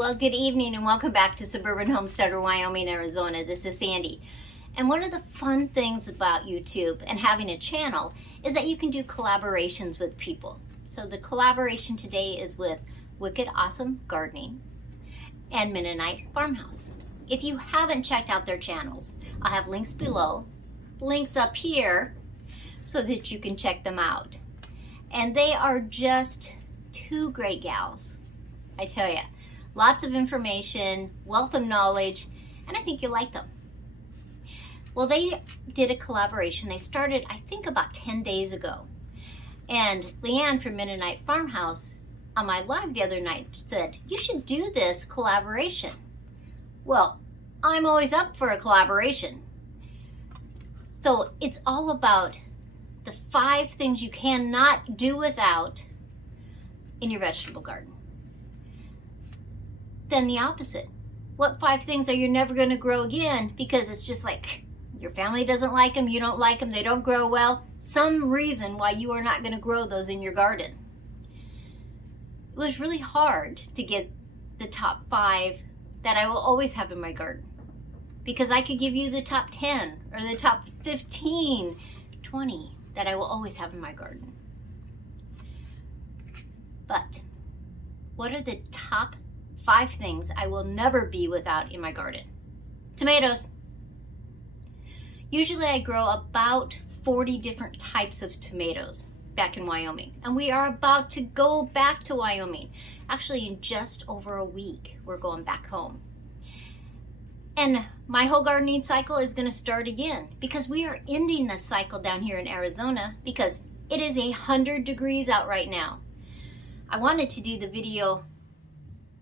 Well, good evening and welcome back to Suburban Homesteader, Wyoming, Arizona. This is Sandy. And one of the fun things about YouTube and having a channel is that you can do collaborations with people. So the collaboration today is with Wicked Awesome Gardening and Mennonite Farmhouse. If you haven't checked out their channels, I'll have links below, links up here, so that you can check them out. And they are just two great gals, I tell you. Lots of information, wealth of knowledge, and I think you'll like them. Well, they did a collaboration. They started, I think, about 10 days ago. And Leanne from Mennonite Farmhouse on my live the other night said, you should do this collaboration. Well, I'm always up for a collaboration. So it's all about the 5 things you cannot do without in your vegetable garden. Then the opposite. What 5 things are you never going to grow again because it's just like your family doesn't like them, you don't like them, they don't grow well. Some reason why you are not going to grow those in your garden. It was really hard to get the top 5 that I will always have in my garden, because I could give you the top 10 or the top 15, 20 that I will always have in my garden. But what are the top 5 things I will never be without in my garden? Tomatoes. Usually I grow about 40 different types of tomatoes back in Wyoming. And we are about to go back to Wyoming. Actually, in just over a week, we're going back home. And my whole gardening cycle is going to start again, because we are ending this cycle down here in Arizona because it is 100 degrees out right now. I wanted to do the video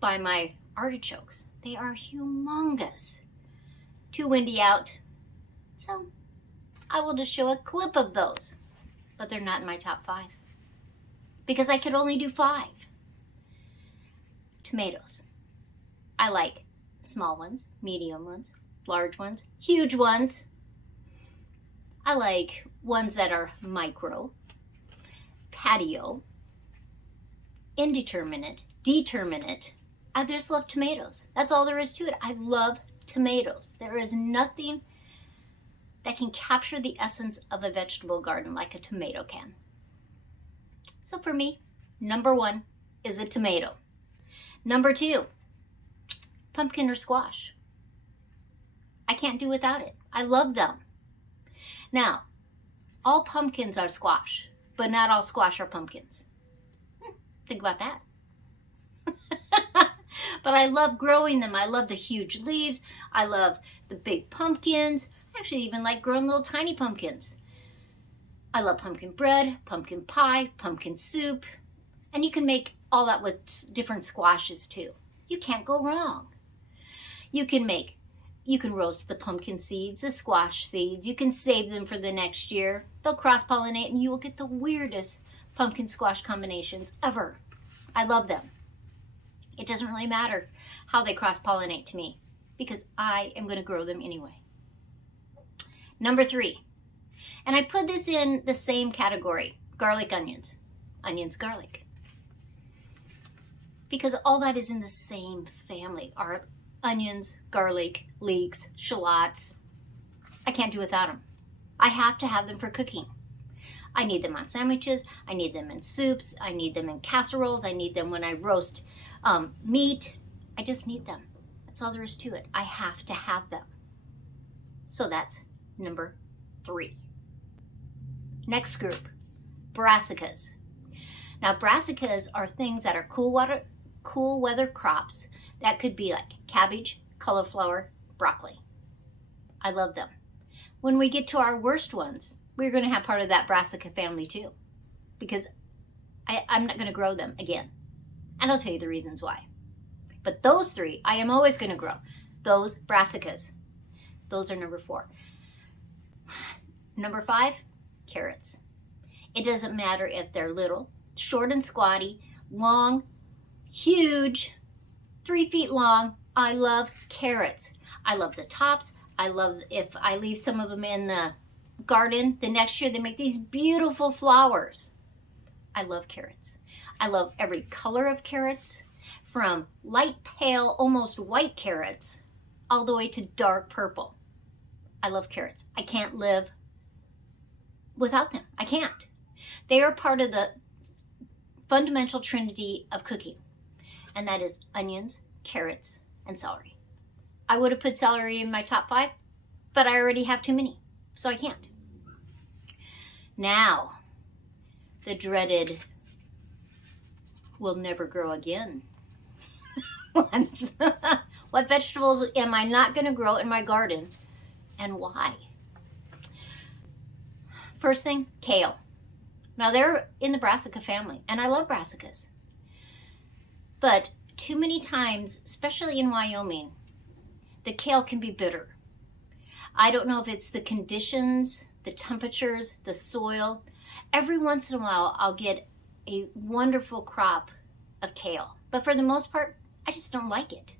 by my artichokes. They are humongous. Too windy out, so I will just show a clip of those, but they're not in my top 5 because I could only do 5. Tomatoes. I like small ones, medium ones, large ones, huge ones. I like ones that are micro, patio, indeterminate, determinate. I just love tomatoes. That's all there is to it. I love tomatoes. There is nothing that can capture the essence of a vegetable garden like a tomato can. So for me, number 1 is a tomato. Number 2, pumpkin or squash. I can't do without it. I love them. Now, all pumpkins are squash, but not all squash are pumpkins. Think about that. But I love growing them. I love the huge leaves. I love the big pumpkins. I actually even like growing little tiny pumpkins. I love pumpkin bread, pumpkin pie, pumpkin soup. And you can make all that with different squashes too. You can't go wrong. You can roast the pumpkin seeds, the squash seeds. You can save them for the next year. They'll cross-pollinate and you will get the weirdest pumpkin squash combinations ever. I love them. It doesn't really matter how they cross-pollinate to me because I am going to grow them anyway. Number 3, and I put this in the same category, garlic onions. Onions, garlic. Because all that is in the same family. Are onions, garlic, leeks, shallots. I can't do without them. I have to have them for cooking. I need them on sandwiches. I need them in soups. I need them in casseroles. I need them when I roast meat. I just need them. That's all there is to it. I have to have them. So that's number 3. Next group, brassicas. Now brassicas are things that are cool weather crops that could be like cabbage, cauliflower, broccoli. I love them. When we get to our worst ones, we're going to have part of that brassica family too, because I'm not going to grow them again. And I'll tell you the reasons why. But those 3, I am always going to grow. Those brassicas. Those are number 4. Number 5, carrots. It doesn't matter if they're little, short and squatty, long, huge, 3 feet long. I love carrots. I love the tops. I love if I leave some of them in the garden, the next year they make these beautiful flowers. I love carrots. I love every color of carrots, from light pale, almost white carrots, all the way to dark purple. I love carrots. I can't live without them. I can't. They are part of the fundamental trinity of cooking, and that is onions, carrots, and celery. I would have put celery in my top 5, but I already have too many, so I can't. Now, the dreaded will never grow again. What vegetables am I not going to grow in my garden, and why? First thing, kale. Now they're in the Brassica family, and I love brassicas. But too many times, especially in Wyoming, the kale can be bitter. I don't know if it's the conditions, the temperatures, the soil. Every once in a while, I'll get a wonderful crop of kale. But for the most part, I just don't like it.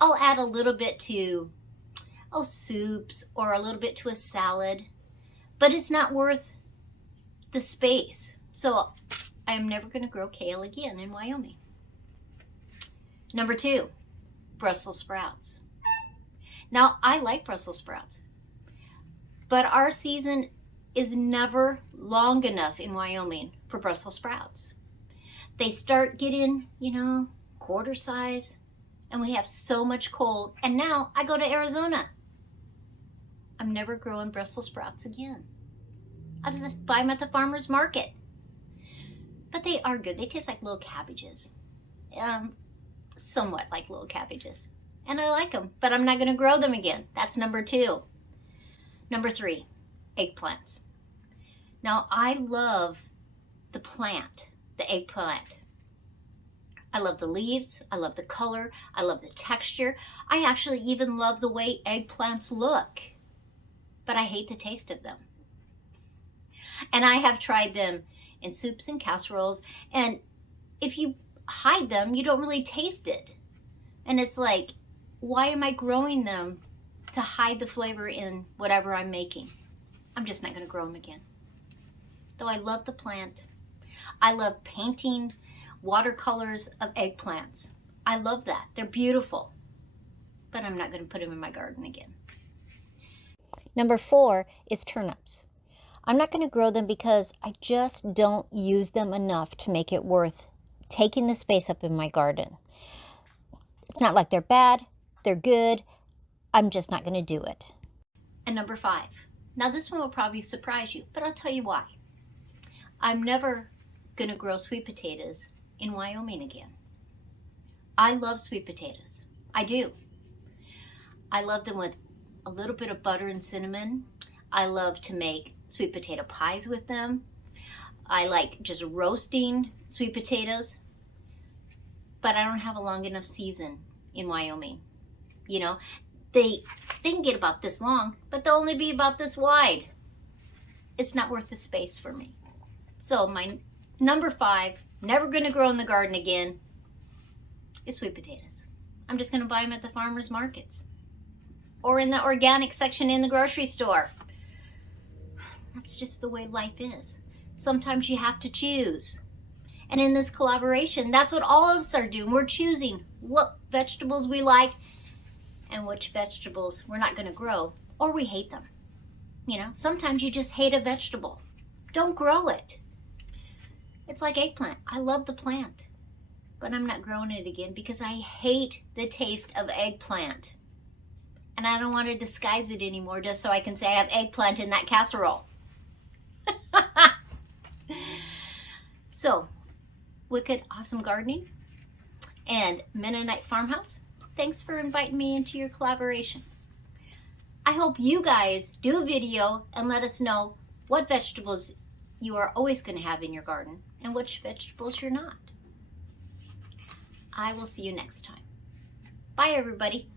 I'll add a little bit to soups or a little bit to a salad, but it's not worth the space. So I'm never going to grow kale again in Wyoming. Number 2, Brussels sprouts. Now, I like Brussels sprouts, but our season is never long enough in Wyoming for Brussels sprouts. They start getting, quarter size, and we have so much cold. And now I go to Arizona. I'm never growing Brussels sprouts again. I'll just buy them at the farmer's market. But they are good. They taste like little cabbages. Somewhat like little cabbages. And I like them, but I'm not going to grow them again. That's number 2. Number 3, eggplants. Now, I love the plant, the eggplant. I love the leaves. I love the color. I love the texture. I actually even love the way eggplants look. But I hate the taste of them. And I have tried them in soups and casseroles. And if you hide them, you don't really taste it. And it's like, why am I growing them to hide the flavor in whatever I'm making? I'm just not going to grow them again. Though I love the plant. I love painting watercolors of eggplants. I love that. They're beautiful. But I'm not going to put them in my garden again. Number 4 is turnips. I'm not going to grow them because I just don't use them enough to make it worth taking the space up in my garden. It's not like they're bad. They're good. I'm just not going to do it. And number 5. Now this one will probably surprise you, but I'll tell you why. I'm never going to grow sweet potatoes in Wyoming again. I love sweet potatoes. I do. I love them with a little bit of butter and cinnamon. I love to make sweet potato pies with them. I like just roasting sweet potatoes. But I don't have a long enough season in Wyoming. They can get about this long, but they'll only be about this wide. It's not worth the space for me. So my number 5, never going to grow in the garden again, is sweet potatoes. I'm just going to buy them at the farmer's markets or in the organic section in the grocery store. That's just the way life is. Sometimes you have to choose. And in this collaboration, that's what all of us are doing. We're choosing what vegetables we like and which vegetables we're not going to grow, or we hate them. Sometimes you just hate a vegetable. Don't grow it. It's like eggplant. I love the plant, but I'm not growing it again because I hate the taste of eggplant. And I don't want to disguise it anymore just so I can say I have eggplant in that casserole. So, Wicked Awesome Gardening and Mennonite Farmhouse, thanks for inviting me into your collaboration. I hope you guys do a video and let us know what vegetables you are always going to have in your garden and which vegetables you're not. I will see you next time. Bye, everybody.